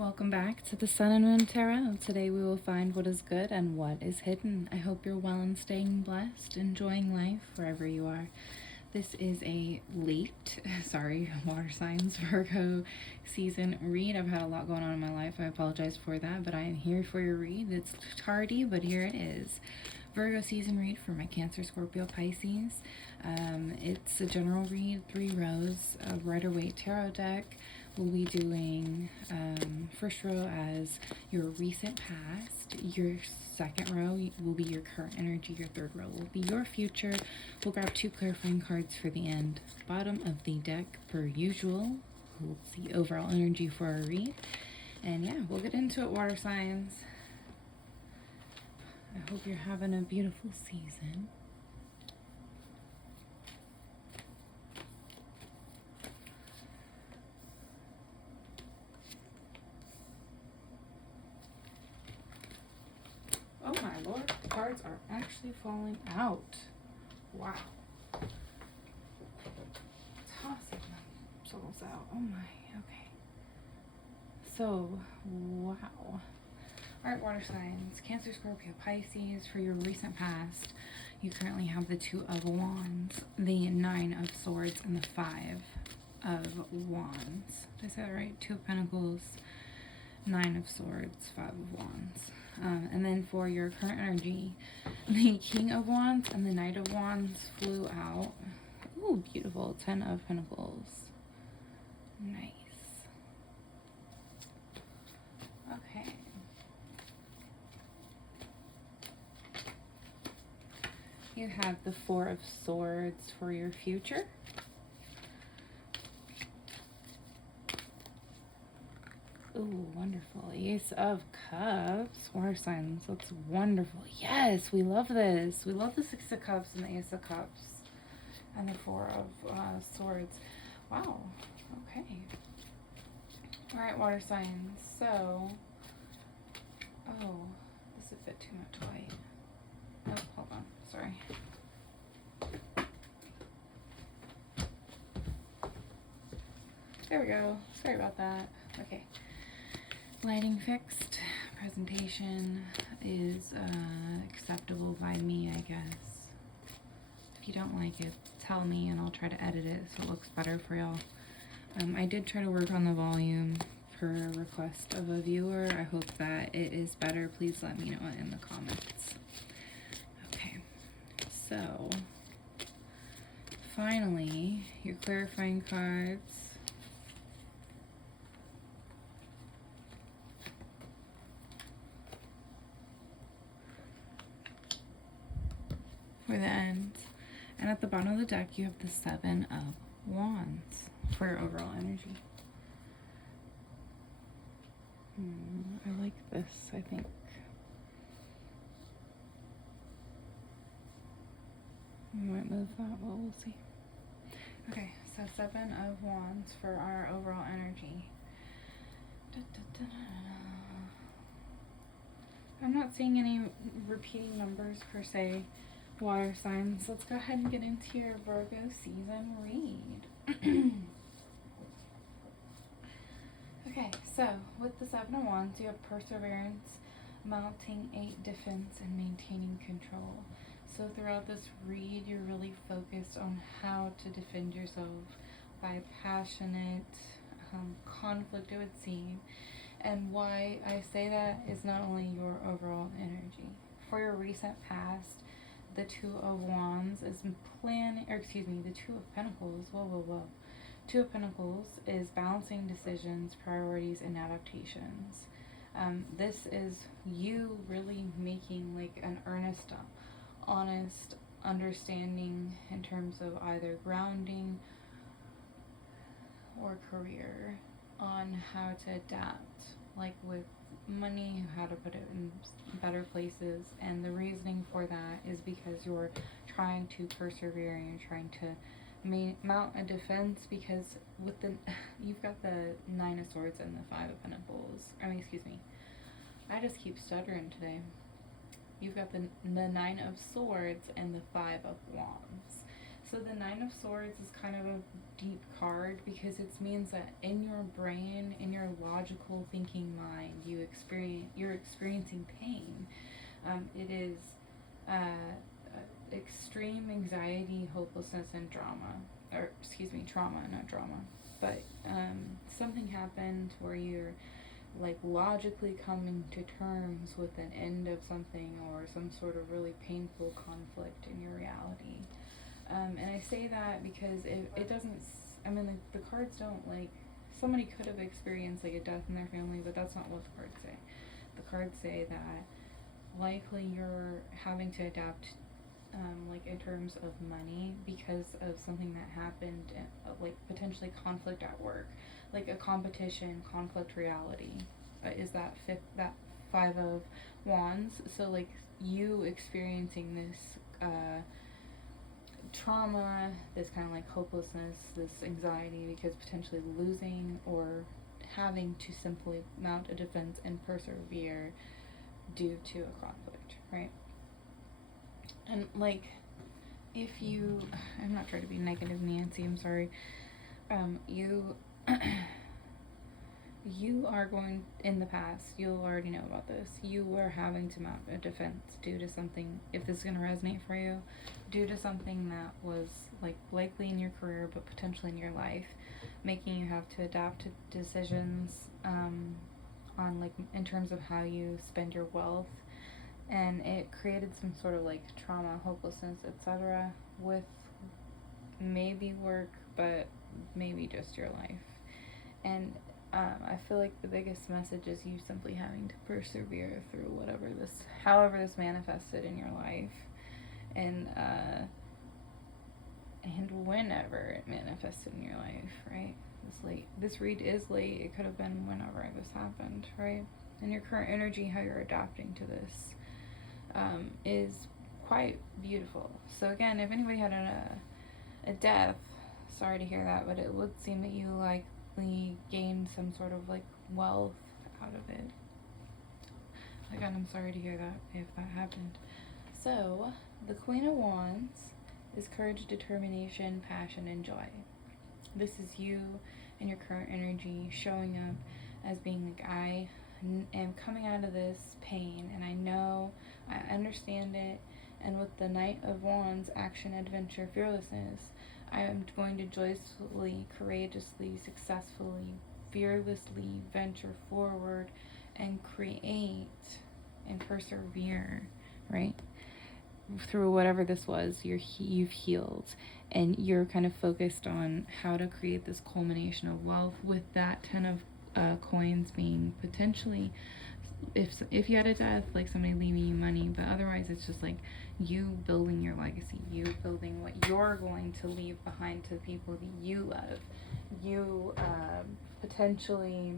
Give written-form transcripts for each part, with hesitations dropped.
Welcome back to the Sun and Moon Tarot. Today we will find what is good and what is hidden. I hope you're well and staying blessed, enjoying life wherever you are. This is a late, water signs, Virgo season read. I've had a lot going on in my life. I apologize for that, but I am here for your read. It's tardy, but here it is. Virgo season read for my Cancer, Scorpio, Pisces. It's a general read, 3 rows of Rider-Waite tarot deck. We'll be doing first row as your recent past, your second row will be your current energy, your third row will be your future. We'll grab 2 clarifying cards for the end. Bottom of the deck, per usual, holds the overall energy for our read. And yeah, we'll get into it, water signs. I hope you're having a beautiful season. Oh my lord, the cards are actually falling out. Wow. Tossing themselves out. Oh my, okay. So, wow. Alright, water signs. Cancer, Scorpio, Pisces. For your recent past, you currently have the 2 of Wands, the 9 of Swords, and the 5 of Wands. Did I say that right? 2 of Pentacles, 9 of Swords, 5 of Wands. And then for your current energy, the King of Wands and the Knight of Wands flew out. Ooh, beautiful. 10 of Pentacles. Nice. Okay. You have the 4 of Swords for your future. Ooh, wonderful. Ace of Cups. Water signs. That's wonderful. Yes, we love this. We love the 6 of Cups and the Ace of Cups. And the 4 of Swords. Wow. Okay. Alright, water signs. So, oh, this would fit too much white. Oh, hold on. Sorry. There we go. Sorry about that. Okay. Lighting fixed. Presentation is acceptable by me, I guess. If you don't like it, tell me and I'll try to edit it so it looks better for y'all. I did try to work on the volume per request of a viewer. I hope that it is better. Please let me know in the comments. Okay, so finally, your clarifying cards. For the end. And at the bottom of the deck, you have the 7 of Wands for your overall energy. I like this, I think. I might move that, but we'll see. Okay, so 7 of Wands for our overall energy. I'm not seeing any repeating numbers per se. Water signs. Let's go ahead and get into your Virgo season read. Okay, so with the 7 of Wands, you have perseverance, mounting 8 defense, and maintaining control. So throughout this read, you're really focused on how to defend yourself by passionate conflict, it would seem. And why I say that is not only your overall energy. For your recent past, the 2 of Wands is the 2 of Pentacles, 2 of Pentacles is balancing decisions, priorities, and adaptations. This is you really making like an earnest, honest understanding in terms of either grounding or career on how to adapt, like with money, how to put it in better places. And the reasoning for that is because you're trying to persevere and you're trying to mount a defense, because with the you've got the 9 of Swords and the 5 of Pentacles. I just keep stuttering today. You've got the 9 of Swords and the 5 of Wands. So the Nine of Swords is kind of a deep card because it means that in your brain, in your logical thinking mind, you're experiencing pain. It is extreme anxiety, hopelessness, and drama. Or, excuse me, trauma, not drama. But something happened where you're like logically coming to terms with an end of something or some sort of really painful conflict in your reality. And I say that because it doesn't, I mean, the cards don't, like, somebody could have experienced, like, a death in their family, but that's not what the cards say. The cards say that likely you're having to adapt, like, in terms of money because of something that happened, like, potentially conflict at work, like a competition, conflict reality, is that Five of Wands. So, like, you experiencing this, trauma, this kind of like hopelessness, this anxiety because potentially losing or having to simply mount a defense and persevere due to a conflict, right? And like, if you, I'm not trying to be negative, Nancy, I'm sorry, you you are going, in the past, you'll already know about this, you were having to mount a defense due to something, if this is going to resonate for you, due to something that was like likely in your career but potentially in your life, making you have to adapt to decisions on like in terms of how you spend your wealth, and it created some sort of like trauma, hopelessness, etc. with maybe work but maybe just your life. And I feel like the biggest message is you simply having to persevere through however this manifested in your life, and whenever it manifested in your life, right? This read is late. It could have been whenever this happened, right? And your current energy, how you're adapting to this, is quite beautiful. So again, if anybody had a death, sorry to hear that, but it would seem that you likely gained some sort of like wealth out of it. Again, I'm sorry to hear that if that happened. So the Queen of Wands is courage, determination, passion, and joy. This is you and your current energy showing up as being like, I am coming out of this pain, and I know, I understand it, and with the Knight of Wands, action, adventure, fearlessness, I am going to joyfully, courageously, successfully, fearlessly venture forward and create and persevere, right? Through whatever this was, you've healed, and you're kind of focused on how to create this culmination of wealth, with that 10 of coins being potentially, if you had a death, like somebody leaving you money, but otherwise it's just like you building your legacy, you building what you're going to leave behind to the people that you love, you potentially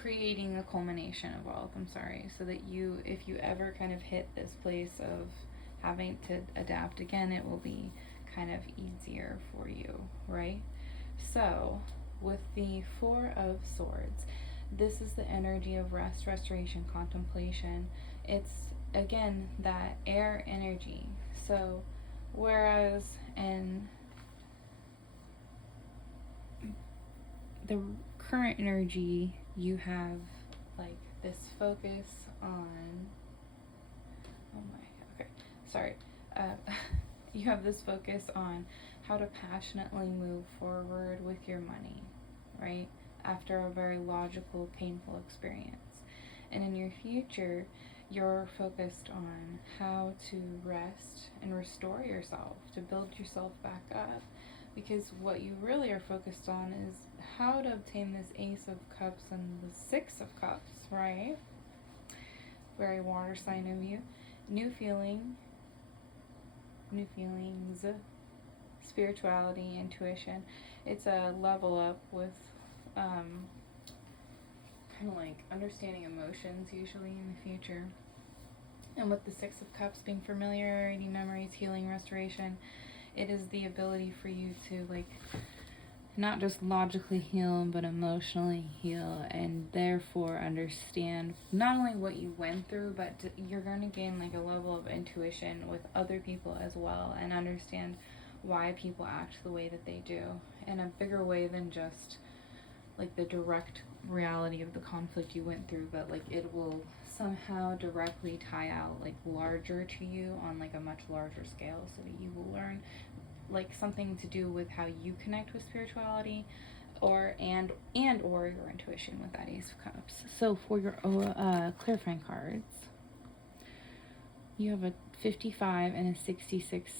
creating a culmination of wealth, so that if you ever kind of hit this place of having to adapt again, it will be kind of easier for you, right? So with the Four of Swords, this is the energy of rest, restoration, contemplation. It's again that air energy. So whereas in the current energy, you have like this focus on, you have this focus on how to passionately move forward with your money, right? After a very logical, painful experience. And in your future, you're focused on how to rest and restore yourself, to build yourself back up. Because what you really are focused on is how to obtain this Ace of Cups and the Six of Cups, right? Very water sign of you. New feelings, spirituality, intuition. It's a level up with kind of like understanding emotions usually in the future. And with the Six of Cups being familiarity, memories, healing, restoration, it is the ability for you to like not just logically heal, but emotionally heal, and therefore understand not only what you went through, but you're going to gain like a level of intuition with other people as well, and understand why people act the way that they do in a bigger way than just like the direct reality of the conflict you went through, but like it will somehow directly tie out like larger to you on like a much larger scale, so that you will learn like something to do with how you connect with spirituality, or or your intuition with that Ace of Cups. So for your clairvoyant cards, you have a 55 and a 66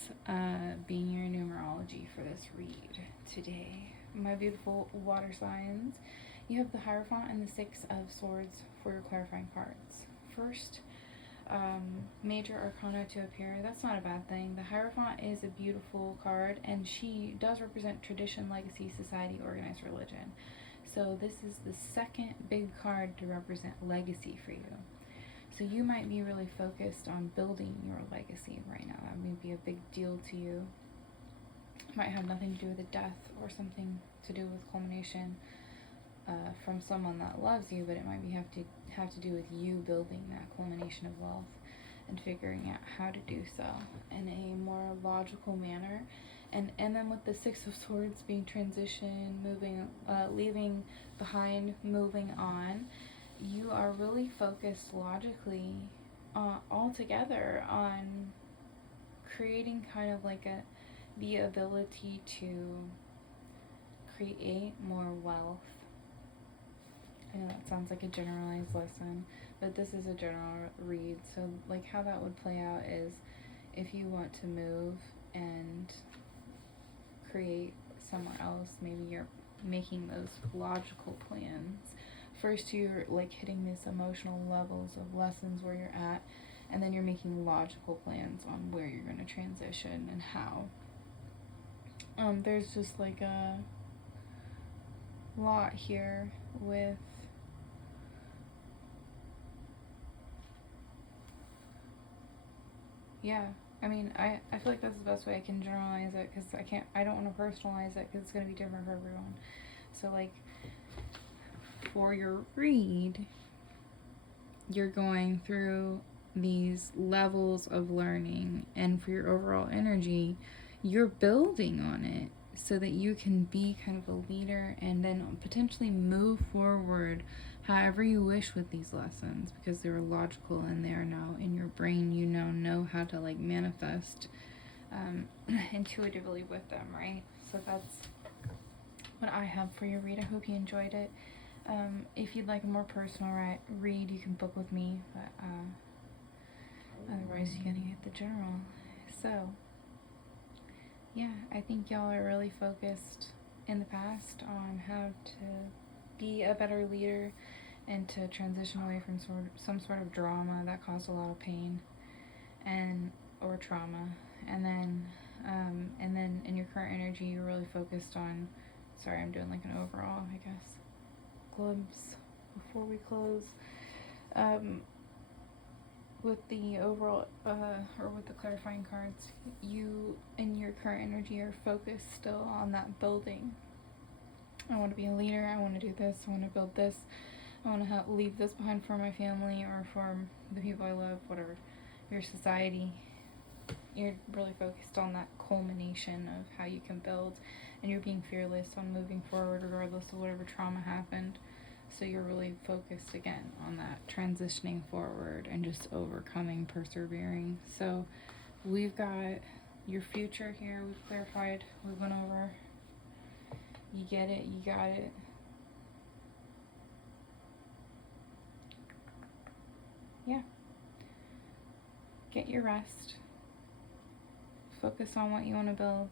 being your numerology for this read today. My beautiful water signs, you have the Hierophant and the 6 of Swords for your clairvoyant cards. First, major arcana to appear. That's not a bad thing. The Hierophant is a beautiful card, and she does represent tradition, legacy, society, organized religion. So this is the second big card to represent legacy for you. So you might be really focused on building your legacy right now. That may be a big deal to you. It might have nothing to do with a death or something to do with culmination from someone that loves you, but it might have to do with you building that culmination of wealth and figuring out how to do so in a more logical manner. And then with the 6 of Swords being transition, moving, leaving behind, moving on, you are really focused logically altogether on creating kind of like the ability to create more wealth. I know that sounds like a generalized lesson, but this is a general read. So like how that would play out is if you want to move and create somewhere else, maybe you're making those logical plans. First you're like hitting these emotional levels of lessons where you're at, and then you're making logical plans on where you're going to transition and how. There's just like a lot here with I mean, I feel like that's the best way I can generalize it, because I don't want to personalize it, because it's going to be different for everyone. So like for your read, you're going through these levels of learning, and for your overall energy, you're building on it so that you can be kind of a leader and then potentially move forward however you wish with these lessons, because they're logical and they are now in your brain. You know how to like manifest intuitively with them, right? So that's what I have for your read. I hope you enjoyed it. If you'd like a more personal read, you can book with me, but otherwise you're gonna get the general. So yeah, I think y'all are really focused in the past on how to be a better leader and to transition away from some sort of drama that caused a lot of pain or trauma, and then in your current energy you're really focused on, sorry, I'm doing like an overall, I guess, glimpse before we close. With the overall or with the clarifying cards, you in your current energy are focused still on that building. I want to be a leader, I want to do this, I want to build this, I want to leave this behind for my family or for the people I love, whatever, your society. You're really focused on that culmination of how you can build, and you're being fearless on moving forward regardless of whatever trauma happened. So you're really focused again on that transitioning forward and just overcoming, persevering. So we've got your future here, we've clarified, we went over. You get it, you got it. Yeah. Get your rest. Focus on what you want to build.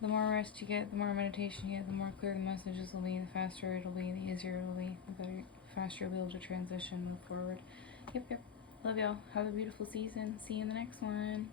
The more rest you get, the more meditation you get, the more clear the messages will be, the faster it'll be, the easier it'll be, the faster you'll be able to transition, move forward. Yep. Love y'all. Have a beautiful season. See you in the next one.